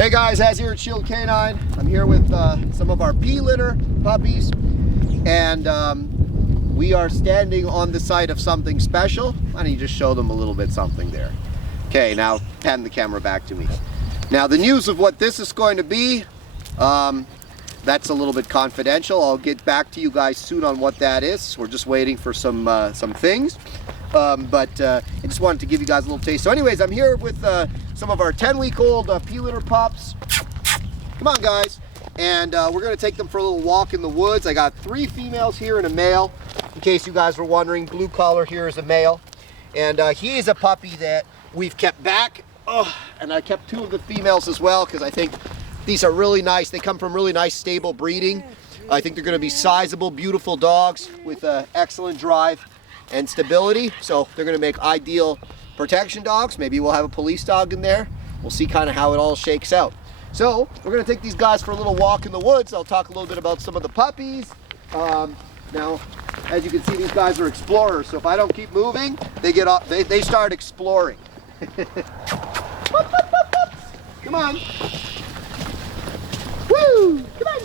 Hey guys, Az here at Shield Canine. I'm here with some of our pea litter puppies, and we are standing on the site of something special. Why don't you just show them a little bit something there? Okay, now pan the camera back to me. Now the news of what this is going to be, that's a little bit confidential. I'll get back to you guys soon on what that is. We're just waiting for some things. But I just wanted to give you guys a little taste. So anyways, I'm here with some of our 10-week-old pea litter pups. Come on, guys. And we're going to take them for a little walk in the woods. I got 3 females here and a male. In case you guys were wondering, blue collar here is a male. And he is a puppy that we've kept back. Oh, and I kept 2 of the females as well because I think these are really nice. They come from really nice, stable breeding. I think they're going to be sizable, beautiful dogs with excellent drive and stability, so they're going to make ideal protection dogs. Maybe we'll have a police dog in there. We'll see kind of how it all shakes out. So we're going to take these guys for a little walk in the woods. I'll talk a little bit about some of the puppies. Now, as you can see, these guys are explorers, so if I don't keep moving, they get off. They start exploring. Come on. Woo! Come on.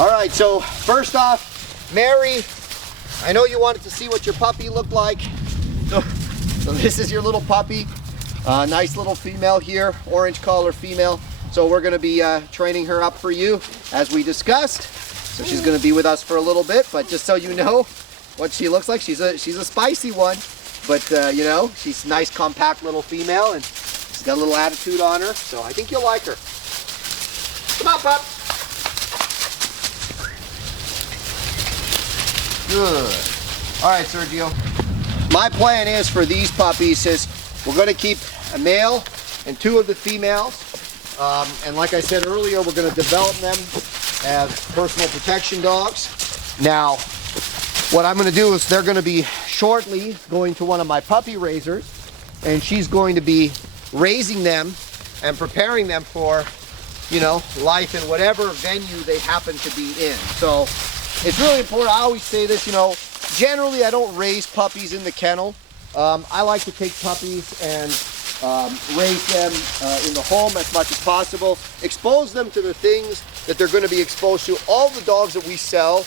All right, so first off, Mary, I know you wanted to see what your puppy looked like. So this is your little puppy. Nice little female here, orange collar female. So we're gonna be training her up for you as we discussed. So she's gonna be with us for a little bit, but just so you know what she looks like, she's a spicy one. But you know, she's a nice compact little female and she's got a little attitude on her. So I think you'll like her. Come on, pup. Good. All right, Sergio. My plan is for these puppies is we're going to keep a male and 2 of the females. And like I said earlier, we're going to develop them as personal protection dogs. Now, what I'm going to do is they're going to be shortly going to one of my puppy raisers, and she's going to be raising them and preparing them for, you know, life in whatever venue they happen to be in. So it's really important. I always say this, you know, generally I don't raise puppies in the kennel. I like to take puppies and raise them in the home as much as possible. Expose them to the things that they're going to be exposed to. All the dogs that we sell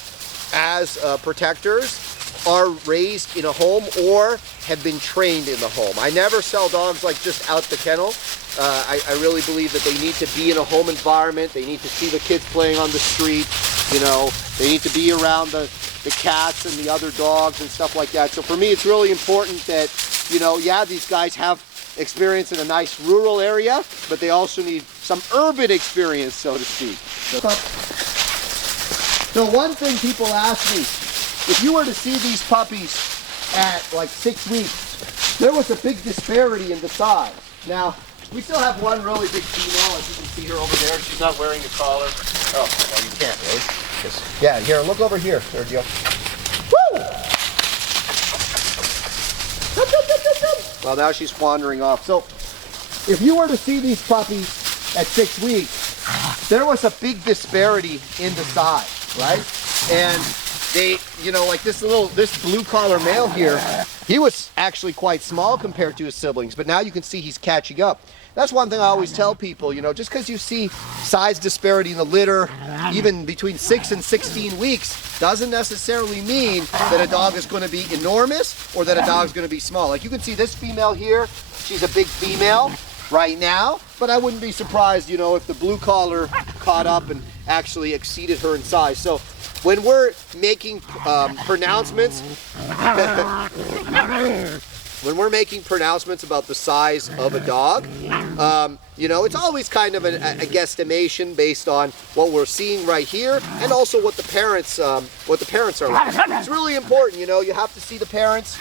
as protectors are raised in a home or have been trained in the home. I never sell dogs like just out the kennel. I really believe that they need to be in a home environment. They need to see the kids playing on the street. You know, they need to be around the cats and the other dogs and stuff like that. So for me, it's really important that, you know, yeah, these guys have experience in a nice rural area, but they also need some urban experience, so to speak. So one thing people ask me, if you were to see these puppies at like 6 weeks, there was a big disparity in the size. Now, we still have one really big female, as you can see her over there. She's not wearing a collar. Oh, well, you can't, right? Yeah, here, look over here, Sergio. Woo! Well, now she's wandering off. So, if you were to see these puppies at 6 weeks, there was a big disparity in the size, right? And they, you know, like this blue collar male here, he was actually quite small compared to his siblings, but now you can see he's catching up. That's one thing I always tell people, you know, just because you see size disparity in the litter, even between 6 and 16 weeks, doesn't necessarily mean that a dog is going to be enormous or that a dog is going to be small. Like you can see this female here, she's a big female right now, but I wouldn't be surprised, you know, if the blue collar caught up and actually exceeded her in size. So when we're making pronouncements, when we're making pronouncements about the size of a dog, you know, it's always kind of a guesstimation based on what we're seeing right here and also what the parents are like. It's really important, you know, you have to see the parents.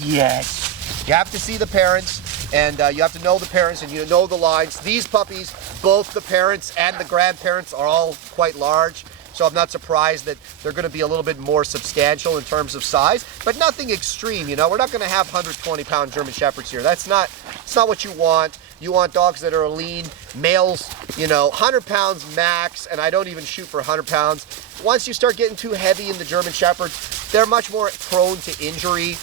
Yes. You have to see the parents, and you have to know the parents, and you know the lines. These puppies, both the parents and the grandparents are all quite large. So I'm not surprised that they're going to be a little bit more substantial in terms of size, but nothing extreme, you know. We're not going to have 120-pound German Shepherds here. It's not what you want. You want dogs that are lean, males, you know, 100 pounds max, and I don't even shoot for 100 pounds. Once you start getting too heavy in the German Shepherds, they're much more prone to injury.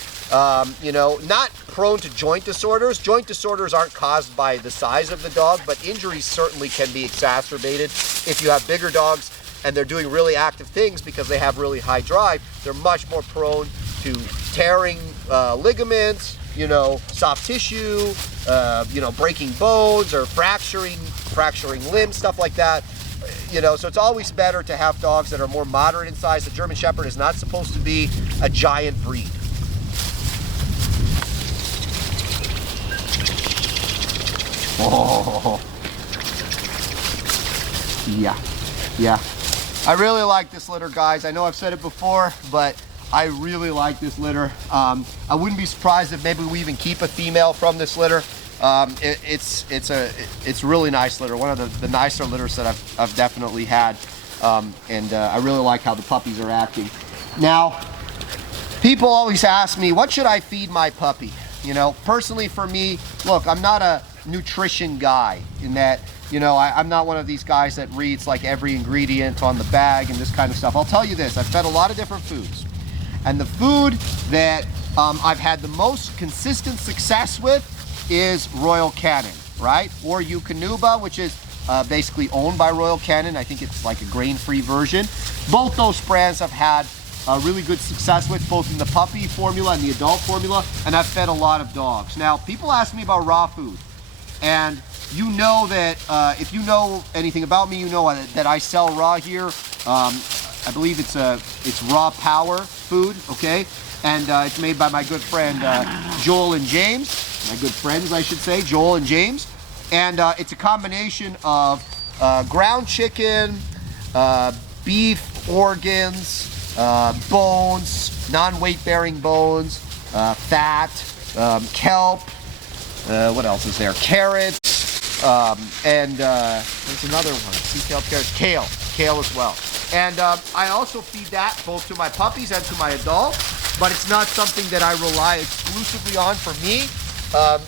You know, not prone to joint disorders. Joint disorders aren't caused by the size of the dog, but injuries certainly can be exacerbated. If you have bigger dogs and they're doing really active things because they have really high drive, they're much more prone to tearing ligaments, you know, soft tissue, you know, breaking bones or fracturing limbs, stuff like that. You know, so it's always better to have dogs that are more moderate in size. The German Shepherd is not supposed to be a giant breed. Oh, yeah. I really like this litter, guys. I know I've said it before, but I really like this litter. I wouldn't be surprised if maybe we even keep a female from this litter. It's a really nice litter. One of the nicer litters that I've definitely had, and I really like how the puppies are acting. Now, people always ask me, what should I feed my puppy? You know, personally for me, look, I'm not a nutrition guy in that, you know, I'm not one of these guys that reads like every ingredient on the bag and this kind of stuff. I'll tell you this, I've fed a lot of different foods, and the food that I've had the most consistent success with is Royal Canin, right? Or Eukanuba, which is basically owned by Royal Canin. I think it's like a grain-free version. Both those brands I've had really good success with, both in the puppy formula and the adult formula, and I've fed a lot of dogs. Now, people ask me about raw food, and you know that if you know anything about me, you know that I sell raw here. I believe it's raw power food, okay? And it's made by my good friend Joel and James. My good friends, I should say, Joel and James. And it's a combination of ground chicken, beef organs, bones, non-weight bearing bones, fat, kelp, what else is there? Carrots, and there's another one, sea kelp, carrots, kale as well. And I also feed that both to my puppies and to my adults, but it's not something that I rely exclusively on for me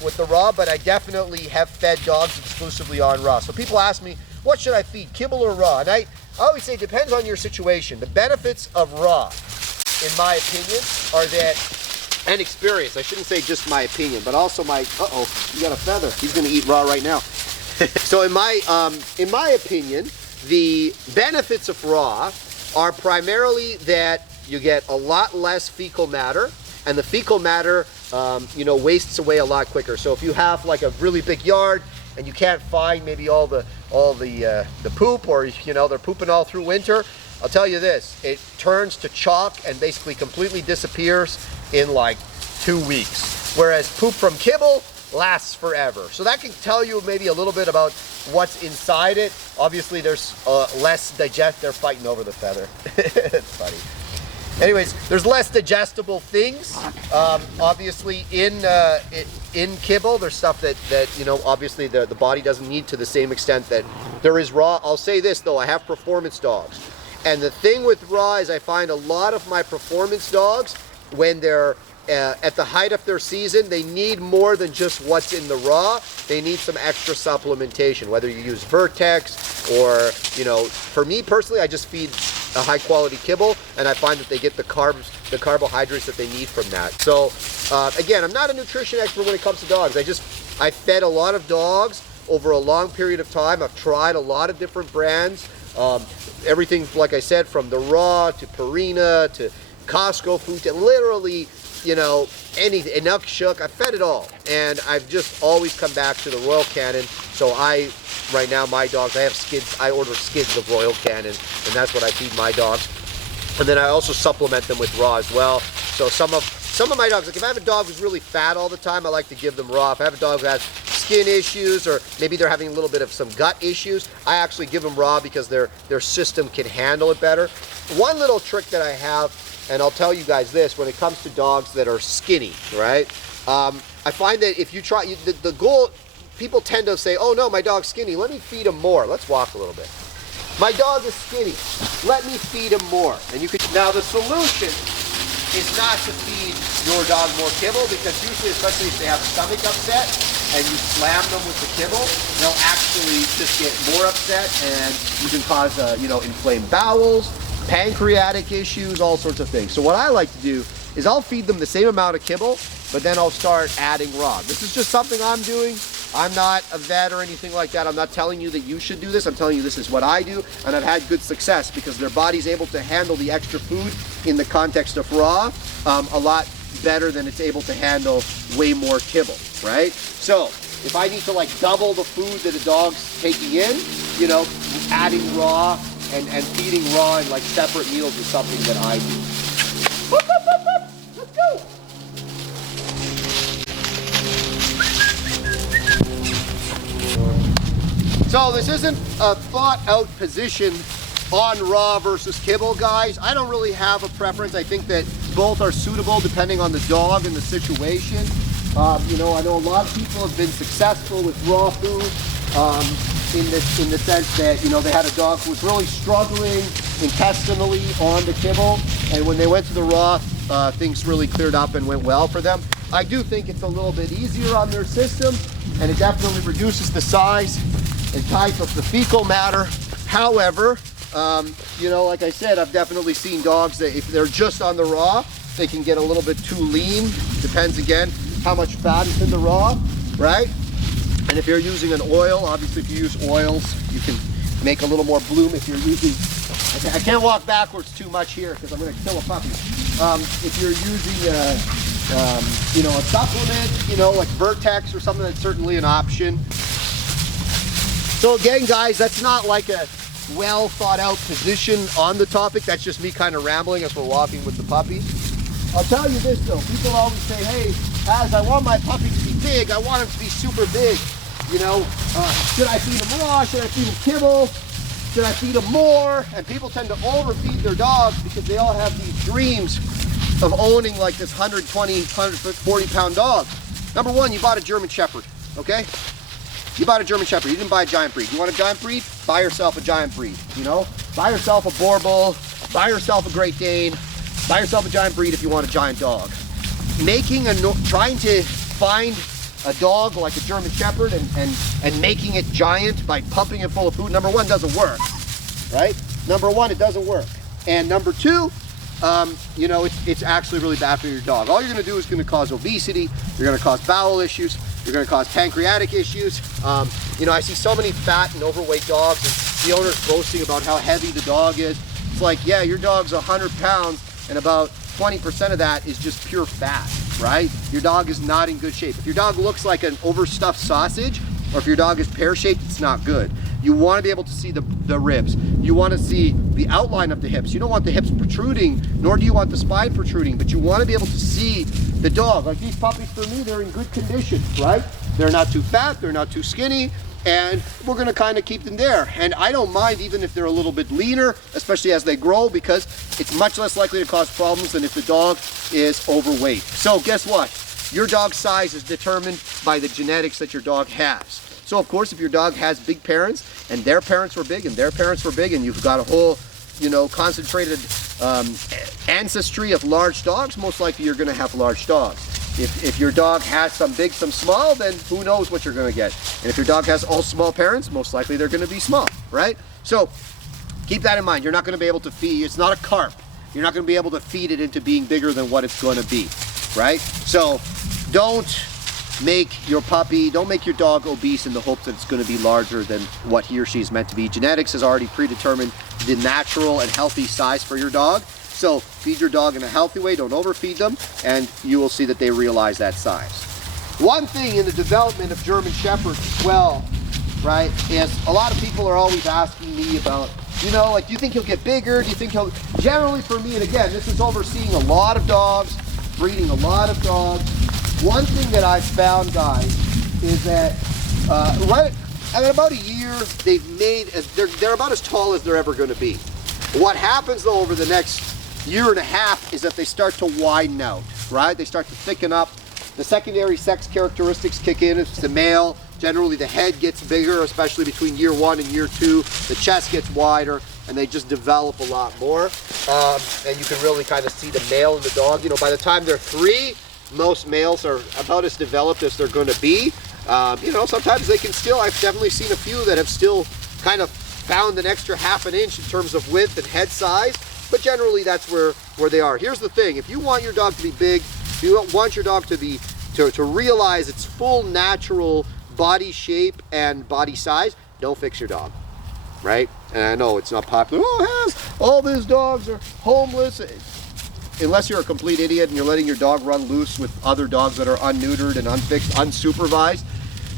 with the raw, but I definitely have fed dogs exclusively on raw. So people ask me, what should I feed, kibble or raw? And I always say it depends on your situation. The benefits of raw, in my opinion, are that, and experience, I shouldn't say just my opinion, but also my, uh-oh, you got a feather. He's gonna eat raw right now. So in my opinion, the benefits of raw are primarily that you get a lot less fecal matter, and the fecal matter, you know, wastes away a lot quicker. So if you have like a really big yard and you can't find maybe all the poop, or you know they're pooping all through winter, I'll tell you this: it turns to chalk and basically completely disappears in like 2 weeks. Whereas poop from kibble lasts forever. So that can tell you maybe a little bit about what's inside it. Obviously, there's less digest. They're fighting over the feather. It's funny. Anyways, there's less digestible things. Obviously, in kibble, there's stuff that you know, obviously the body doesn't need to the same extent that there is raw. I'll say this though: I have performance dogs, and the thing with raw is I find a lot of my performance dogs, when they're at the height of their season, they need more than just what's in the raw. They need some extra supplementation, whether you use Vertex or, you know, for me personally, I just feed a high quality kibble, and I find that they get the carbs, the carbohydrates that they need from that. So again, I'm not a nutrition expert when it comes to dogs. I fed a lot of dogs over a long period of time. I've tried a lot of different brands. Everything, like I said, from the raw to Purina to Costco food to literally, you know, anything, Enough Shook, I've fed it all. And I've just always come back to the Royal Canin. So right now my dogs, I have skids, I order skids of Royal Canin, and that's what I feed my dogs. And then I also supplement them with raw as well. So some of my dogs, like if I have a dog who's really fat all the time, I like to give them raw. If I have a dog who has skin issues, or maybe they're having a little bit of some gut issues, I actually give them raw because their system can handle it better. One little trick that I have, and I'll tell you guys this, when it comes to dogs that are skinny, right? I find that if you try, the goal, people tend to say, oh no, my dog's skinny, let me feed him more. Let's walk a little bit. My dog is skinny, let me feed him more. And you could, now the solution is not to feed your dog more kibble, because usually, especially if they have a stomach upset and you slam them with the kibble, they'll actually just get more upset, and you can cause, you know, inflamed bowels, pancreatic issues, all sorts of things. So what I like to do is I'll feed them the same amount of kibble, but then I'll start adding raw. This is just something I'm doing. I'm not a vet or anything like that. I'm not telling you that you should do this. I'm telling you this is what I do, and I've had good success because their body's able to handle the extra food in the context of raw a lot better than it's able to handle way more kibble, right? So if I need to like double the food that a dog's taking in, you know, adding raw and feeding raw in like separate meals is something that I do. Whoop, whoop, whoop, whoop. Let's go. So this isn't a thought out position on raw versus kibble, guys. I don't really have a preference. I think that both are suitable depending on the dog and the situation. You know, I know a lot of people have been successful with raw food in the sense that, you know, they had a dog who was really struggling intestinally on the kibble, and when they went to the raw, things really cleared up and went well for them. I do think it's a little bit easier on their system, and it definitely reduces the size and type of the fecal matter. However, you know, like I said, I've definitely seen dogs that if they're just on the raw, they can get a little bit too lean. Depends again how much fat is in the raw, right? And if you're using an oil, obviously if you use oils, you can make a little more bloom. If you're using, I can't walk backwards too much here because I'm going to kill a puppy. If you're using you know, a supplement, you know, like Vertex or something, that's certainly an option. So again, guys, that's not like a well thought out position on the topic. That's just me kind of rambling as we're walking with the puppy. I'll tell you this though, people always say, hey, Az, I want my puppy to be big. I want him to be super big. You know, should I feed him raw? Should I feed him kibble? Should I feed him more? And people tend to overfeed their dogs because they all have these dreams of owning like this 120, 140 pound dog. Number one, you bought a German Shepherd, okay? You bought a German Shepherd, you didn't buy a giant breed. You want a giant breed? Buy yourself a giant breed, you know? Buy yourself a Boer Bull, buy yourself a Great Dane, buy yourself a giant breed if you want a giant dog. Trying to find a dog like a German Shepherd and making it giant by pumping it full of food, number one, doesn't work, right? Number one, it doesn't work. And number two, you know, it's actually really bad for your dog. All you're gonna do is gonna cause obesity, you're gonna cause bowel issues, you're gonna cause pancreatic issues. You know, I see so many fat and overweight dogs and the owner's boasting about how heavy the dog is. It's like, yeah, your dog's 100 pounds and about 20% of that is just pure fat, right? Your dog is not in good shape. If your dog looks like an overstuffed sausage, or if your dog is pear-shaped, it's not good. You want to be able to see the ribs. You want to see the outline of the hips. You don't want the hips protruding, nor do you want the spine protruding, but you want to be able to see the dog. Like these puppies, for me, they're in good condition, right? They're not too fat, they're not too skinny, and we're gonna kind of keep them there. And I don't mind even if they're a little bit leaner, especially as they grow, because it's much less likely to cause problems than if the dog is overweight. So guess what? Your dog's size is determined by the genetics that your dog has. So of course, if your dog has big parents and their parents were big and their parents were big and you've got a whole, you know, concentrated ancestry of large dogs, most likely you're gonna have large dogs. If your dog has some big, some small, then who knows what you're gonna get. And if your dog has all small parents, most likely they're gonna be small, right? So keep that in mind. You're not gonna be able to feed, it's not a carp. You're not gonna be able to feed it into being bigger than what it's gonna be, right? So don't make your puppy, don't make your dog obese in the hope that it's gonna be larger than what he or she is meant to be. Genetics has already predetermined the natural and healthy size for your dog. So feed your dog in a healthy way, don't overfeed them, and you will see that they realize that size. One thing in the development of German Shepherds as well, right, is a lot of people are always asking me about, you know, like, do you think he'll get bigger? Do you think he'll, generally for me, and again, this is overseeing a lot of dogs, breeding a lot of dogs. One thing that I've found, guys, is that right at about a year, they've made, they're about as tall as they're ever gonna be. What happens though over the next year and a half is that they start to widen out, right? They start to thicken up. The secondary sex characteristics kick in. It's the male. Generally the head gets bigger, especially between year 1 and year 2. The chest gets wider and they just develop a lot more. And you can really kind of see the male and the dog. You know, by the time they're 3, most males are about as developed as they're going to be. You know, sometimes they can still, I've definitely seen a few that have still kind of found an extra ½ an inch in terms of width and head size. but generally that's where they are. Here's the thing, if you want your dog to be big, if you want your dog to realize its full natural body shape and body size, don't fix your dog, right? And I know it's not popular. Oh, all these dogs are homeless. Unless you're a complete idiot and you're letting your dog run loose with other dogs that are unneutered and unfixed, unsupervised,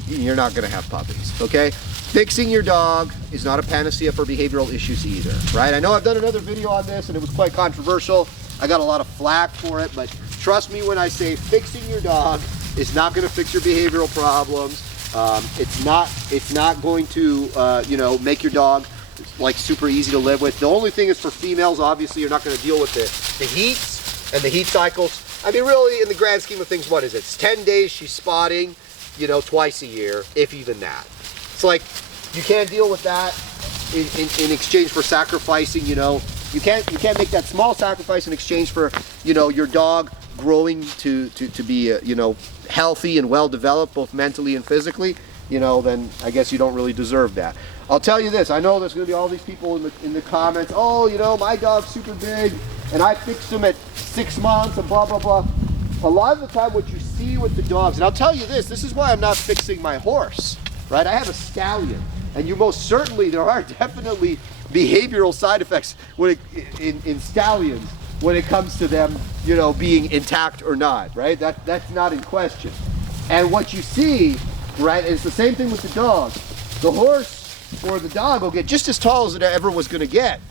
you're not gonna have puppies, okay? Fixing your dog is not a panacea for behavioral issues either, right? I know I've done another video on this and it was quite controversial. I got a lot of flack for it, but trust me when I say fixing your dog is not gonna fix your behavioral problems. It's not going to, you know, make your dog like super easy to live with. The only thing is for females, obviously, you're not going to deal with the heats and the heat cycles. I mean, really, in the grand scheme of things, what is it? It's 10 days she's spotting, you know, twice a year, if even that. It's like, you can't deal with that in exchange for sacrificing, you know. You can't make that small sacrifice in exchange for, you know, your dog growing to be, you know, healthy and well developed, both mentally and physically. You know, then I guess you don't really deserve that. I'll tell you this, I know there's going to be all these people in the comments, oh, you know, my dog's super big and I fixed him at 6 months and blah, blah, blah. A lot of the time what you see with the dogs, and I'll tell you this is why I'm not fixing my horse, right? I have a stallion, and you most certainly, there are definitely behavioral side effects in stallions when it comes to them, you know, being intact or not, right? That's not in question. And what you see, right, it's the same thing with the dog. The horse or the dog will get just as tall as it ever was going to get,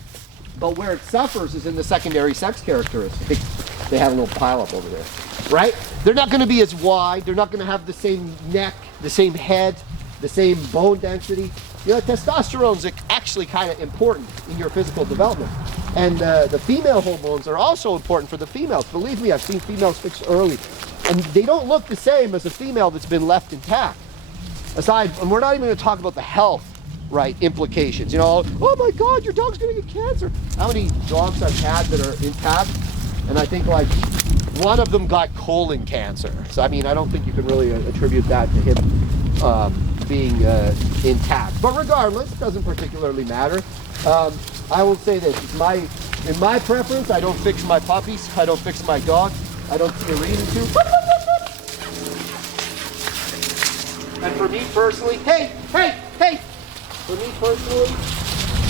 but where it suffers is in the secondary sex characteristics. They have a little pile up over there, right? They're not going to be as wide. They're not going to have the same neck, the same head, the same bone density. You know, testosterone's actually kind of important in your physical development. And the female hormones are also important for the females. Believe me, I've seen females fixed early, and they don't look the same as a female that's been left intact. Aside, and we're not even going to talk about the health, right, implications. You know, oh my God, your dog's going to get cancer. How many dogs I've had that are intact? And I think like one of them got colon cancer. So I mean, I don't think you can really attribute that to him being intact. But regardless, it doesn't particularly matter. I will say this, in my preference, I don't fix my puppies. I don't fix my dogs. I don't see a reason to. And for me personally, hey! For me personally,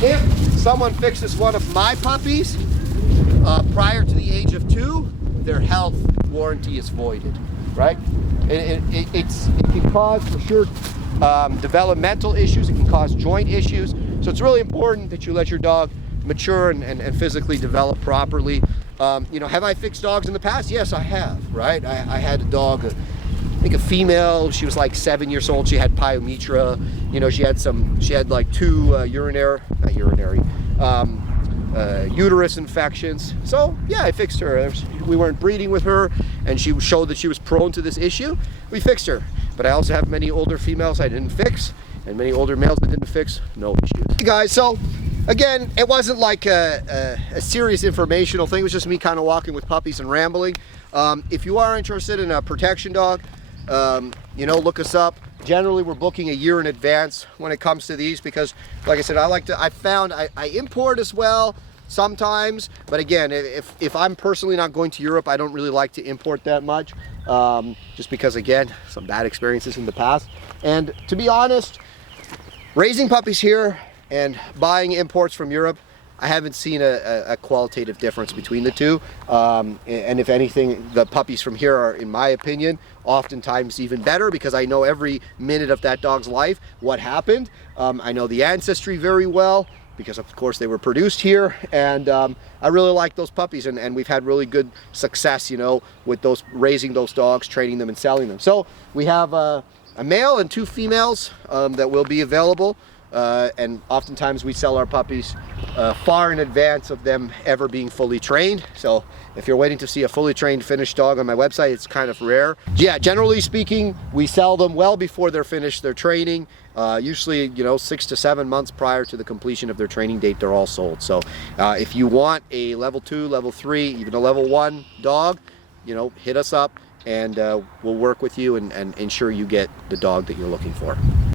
if someone fixes one of my puppies prior to the age of 2, their health warranty is voided, right? It can cause, for sure, developmental issues. It can cause joint issues. So it's really important that you let your dog mature and physically develop properly. You know, have I fixed dogs in the past? Yes, I have, right? I had a dog, I think a female, she was like 7 years old. She had pyometra. You know, she had like 2 uterus infections. So yeah, I fixed her. We weren't breeding with her, and she showed that she was prone to this issue. We fixed her. But I also have many older females I didn't fix, and many older males that didn't fix, no issues. Hey guys, so again, it wasn't like a serious informational thing. It was just me kind of walking with puppies and rambling. If you are interested in a protection dog, you know, look us up. Generally, we're booking a year in advance when it comes to these because, like I said, I import as well sometimes. But again, if I'm personally not going to Europe, I don't really like to import that much. Just because, again, some bad experiences in the past. And to be honest, raising puppies here and buying imports from Europe, I haven't seen a qualitative difference between the two. And if anything, the puppies from here are, in my opinion, oftentimes even better because I know every minute of that dog's life, what happened. I know the ancestry very well because, of course, they were produced here. And I really like those puppies. And we've had really good success, you know, with raising those dogs, training them and selling them. So we have a male and 2 females that will be available. And oftentimes we sell our puppies far in advance of them ever being fully trained. So if you're waiting to see a fully trained finished dog on my website, it's kind of rare. Yeah, generally speaking, we sell them well before they're finished their training. Usually, you know, 6 to 7 months prior to the completion of their training date, they're all sold. So if you want a level 2, level 3, even a level 1 dog, you know, hit us up and we'll work with you and ensure you get the dog that you're looking for.